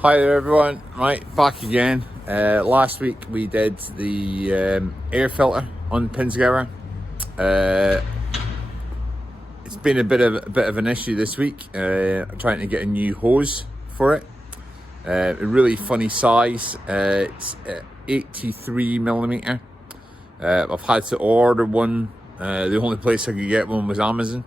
Hi there everyone, right, back again. Last week we did the air filter on Pinzgauer. It's been a bit of an issue this week, trying to get a new hose for it. A really funny size, it's 83mm. I've had to order one, the only place I could get one was Amazon.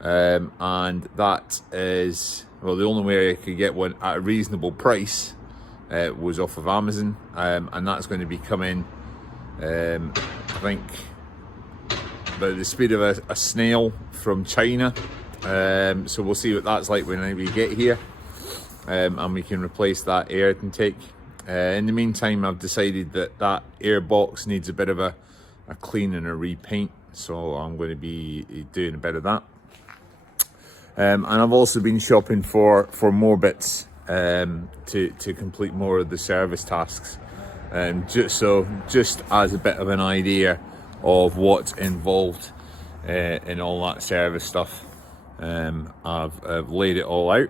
And that is, well, the only way I could get one at a reasonable price was off of Amazon, and that's going to be coming, I think, by the speed of a snail from China. So we'll see what that's like when we get here, and we can replace that air intake. In the meantime, I've decided that air box needs a bit of a clean and a repaint, so I'm going to be doing a bit of that. And I've also been shopping for more bits to complete more of the service tasks, just as a bit of an idea of what's involved in all that service stuff. I've laid it all out.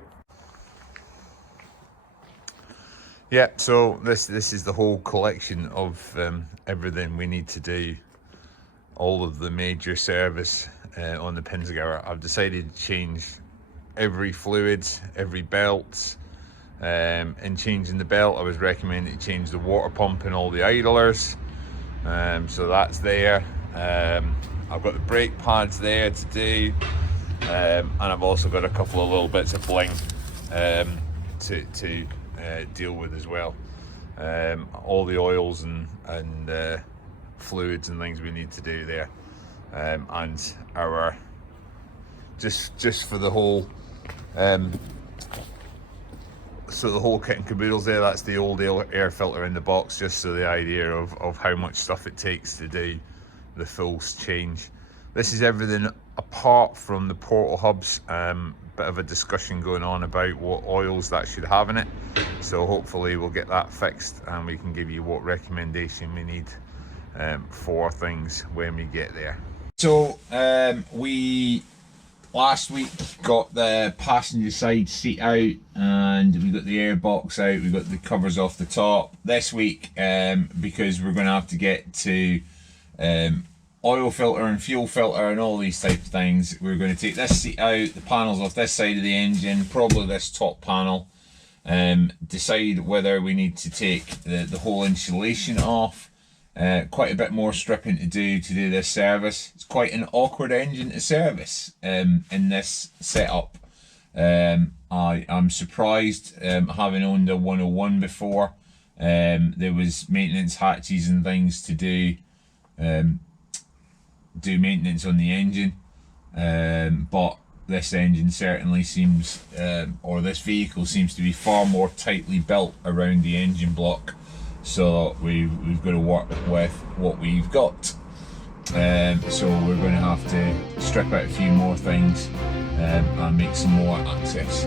Yeah, so this is the whole collection of everything we need to do, all of the major service on the Pinzgauer. I've decided to change every fluid, every belt. In changing the belt, I was recommended to change the water pump and all the idlers. So that's there. I've got the brake pads there to do, and I've also got a couple of little bits of bling to deal with as well. All the oils and fluids and things we need to do there, and our just for the whole so the whole kit and caboodles there. That's the old air filter in the box, just so the idea of how much stuff it takes to do the full change. This is everything apart from the portal hubs. Bit of a discussion going on about what oils that should have in it, so hopefully we'll get that fixed and we can give you what recommendation we need for things when we get there. So we last week got the passenger side seat out, and we got the air box out, we got the covers off the top. This week, because we're going to have to get to oil filter and fuel filter and all these types of things, we're going to take this seat out, the panels off this side of the engine, probably this top panel, decide whether we need to take the whole insulation off. Quite a bit more stripping to do this service. It's quite an awkward engine to service in this setup. I'm surprised, having owned a 101 before, there was maintenance hatches and things to do maintenance on the engine, but this engine certainly seems, or this vehicle seems to be far more tightly built around the engine block. So we've got to work with what we've got. So we're going to have to strip out a few more things and make some more access.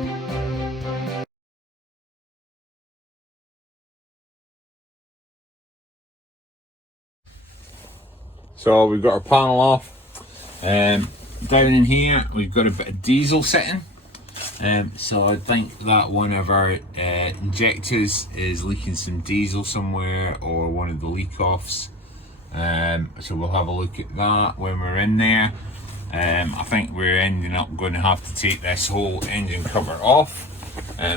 So we've got our panel off. Down in here we've got a bit of diesel sitting. So I think that one of our injectors is leaking some diesel somewhere, or one of the leak offs. So we'll have a look at that when we're in there. I think we're ending up going to have to take this whole engine cover off.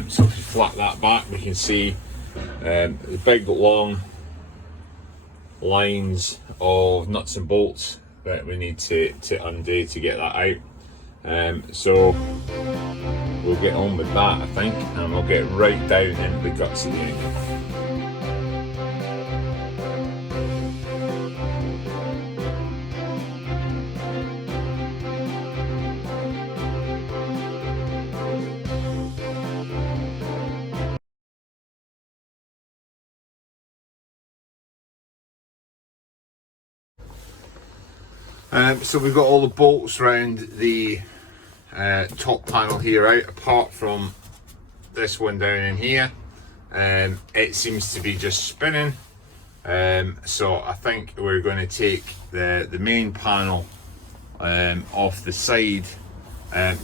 So if you flat that back, we can see the big long lines of nuts and bolts that we need to undo to get that out. So we'll get on with that, I think, and we'll get right down into the guts of the engine. So we've got all the bolts around the top panel here out, apart from this one down in here. It seems to be just spinning, so I think we're going to take the main panel off the side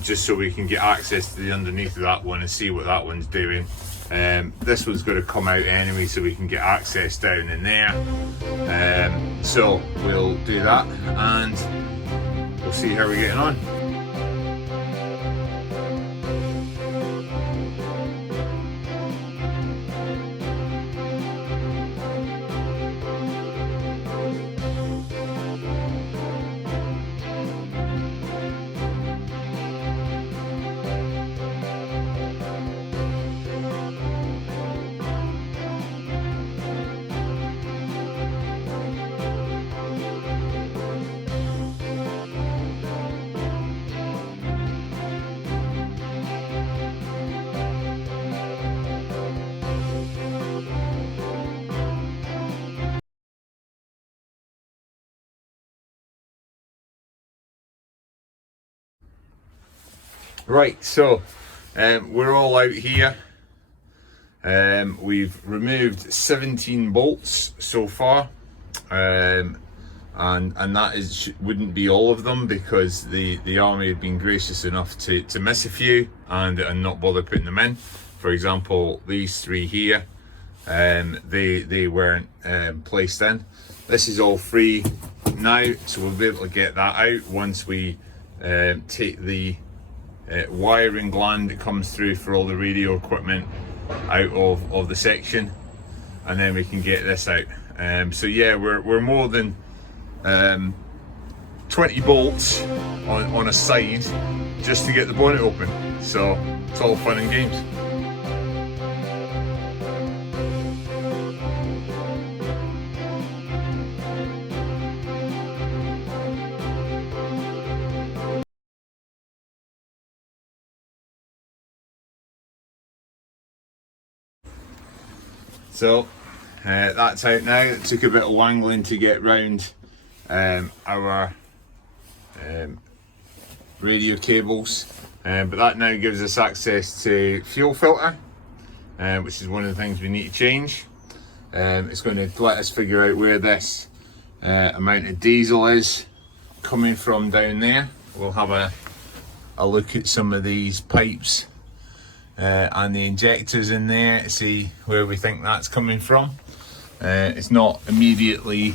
just so we can get access to the underneath of that one and see what that one's doing. This one's going to come out anyway, so we can get access down in there. So we'll do that and we'll see how we're getting on. Right, so we're all out here. We've removed 17 bolts so far, and that wouldn't be all of them, because the army have been gracious enough to miss a few and not bother putting them in. For example, these three here, they weren't placed in. This is all free now, so we'll be able to get that out once we take the wiring gland that comes through for all the radio equipment out of the section, and then we can get this out. So yeah, we're more than 20 bolts on a side just to get the bonnet open, so it's all fun and games. So that's out now. It took a bit of wangling to get round our radio cables, but that now gives us access to fuel filter, which is one of the things we need to change. It's going to let us figure out where this amount of diesel is coming from down there. We'll have a look at some of these pipes and the injectors in there to see where we think that's coming from. It's not immediately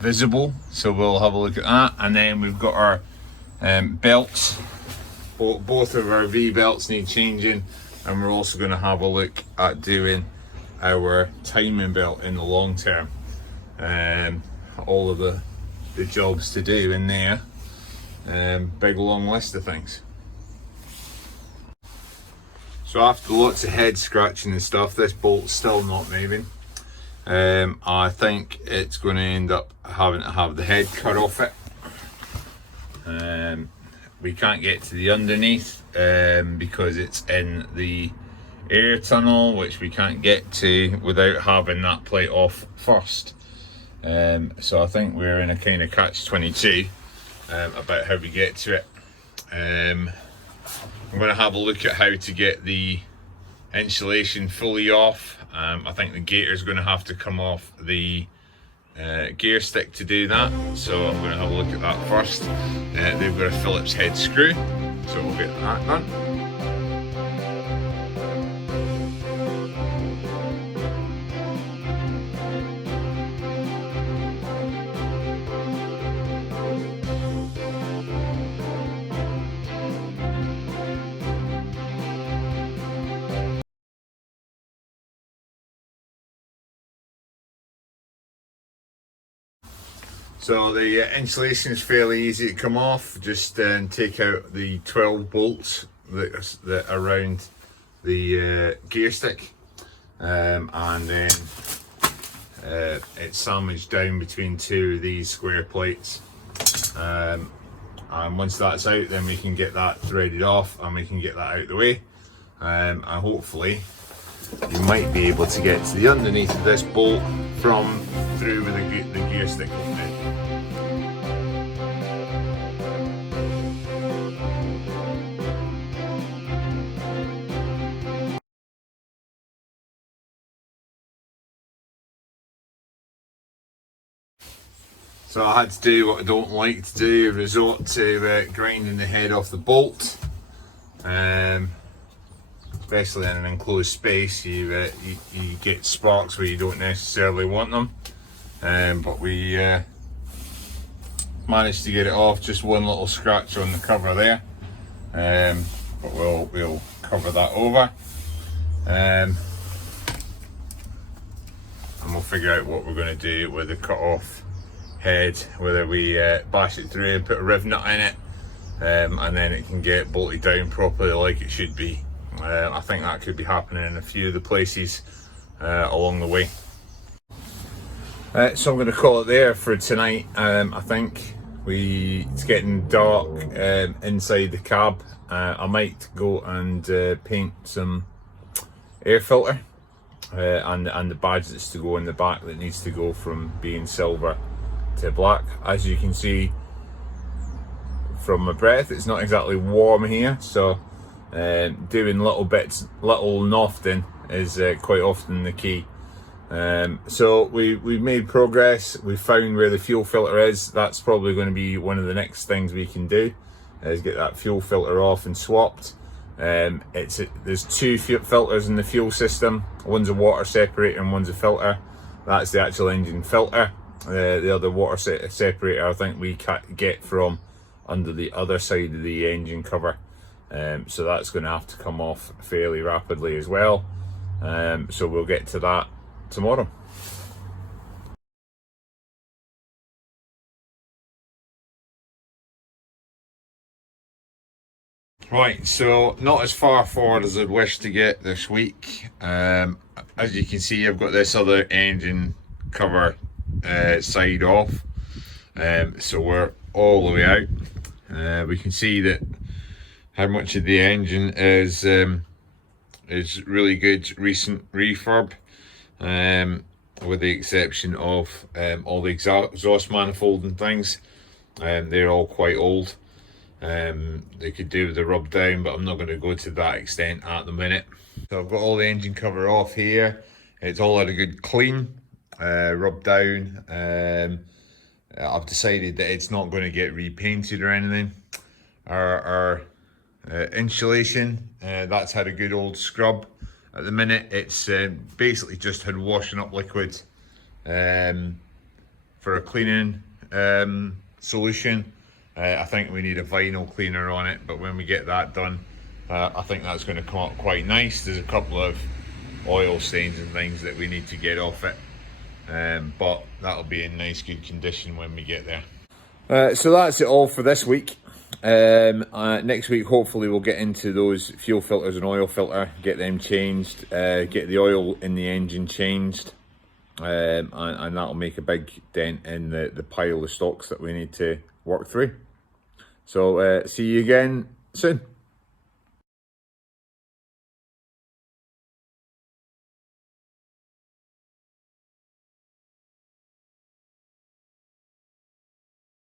visible, so we'll have a look at that. And then we've got our belts. Both of our V belts need changing, and we're also going to have a look at doing our timing belt in the long term. All of the jobs to do in there. Big long list of things. So after lots of head scratching and stuff, this bolt's still not moving. I think it's going to end up having to have the head cut off it. We can't get to the underneath because it's in the air tunnel, which we can't get to without having that plate off first. So I think we're in a kind of catch-22 about how we get to it. I'm going to have a look at how to get the insulation fully off. I think the gator's going to have to come off the gear stick to do that, so I'm going to have a look at that first. They've got a Phillips head screw, so we'll get that done. So the insulation is fairly easy to come off. Just take out the 12 bolts that are around the gear stick, and then it's sandwiched down between two of these square plates. And once that's out, then we can get that threaded off and we can get that out of the way. And hopefully you might be able to get to the underneath of this bolt from through with the gear stick opening. So I had to do what I don't like to do, resort to grinding the head off the bolt. Especially in an enclosed space, you get sparks where you don't necessarily want them. But we managed to get it off, just one little scratch on the cover there. But we'll cover that over. And we'll figure out what we're going to do with the cut off head, whether we bash it through and put a riv nut in it, and then it can get bolted down properly like it should be. I think that could be happening in a few of the places along the way. So I'm going to call it there for tonight. I think it's getting dark inside the cab. I might go and paint some air filter and the badge that's to go in the back that needs to go from being silver to black. As you can see from my breath, it's not exactly warm here, so doing little nofting is quite often the key. So we've made progress. We found where the fuel filter is. That's probably going to be one of the next things we can do, is get that fuel filter off and swapped. There's two filters in the fuel system. One's a water separator and one's a filter. That's the actual engine filter. The other water separator I think we get from under the other side of the engine cover. So that's going to have to come off fairly rapidly as well. So we'll get to that tomorrow. Right, so not as far forward as I'd wish to get this week. As you can see, I've got this other engine cover side off. So we're all the way out. We can see that how much of the engine is really good recent refurb, with the exception of all the exhaust manifold and things. They're all quite old. They could do with the rub down, but I'm not going to go to that extent at the minute. So I've got all the engine cover off here. It's all had a good clean, rub down. I've decided that it's not going to get repainted or anything. Our insulation, that's had a good old scrub. At the minute, it's basically just had washing up liquid for a cleaning solution. I think we need a vinyl cleaner on it, but when we get that done, I think that's going to come up quite nice. There's a couple of oil stains and things that we need to get off it, but that'll be in nice good condition when we get there. So that's it all for this week. Next week hopefully we'll get into those fuel filters and oil filter, get them changed, get the oil in the engine changed, and that'll make a big dent in the pile of stocks that we need to work through. So see you again soon.